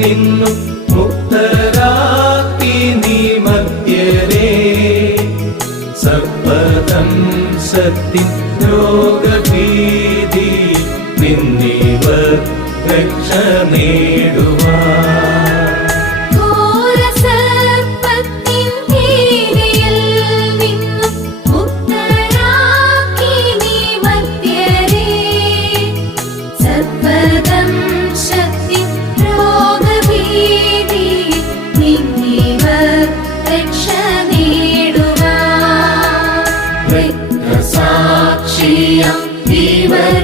നിന്നും മുക്തരാക്കി നീ മർത്യരെ സർപ്പദംശത്തിൻ രോഗഭീതി നിന്നിവർ രക്ഷ നേടുവാൻ സാക്ഷിയം ഇവർ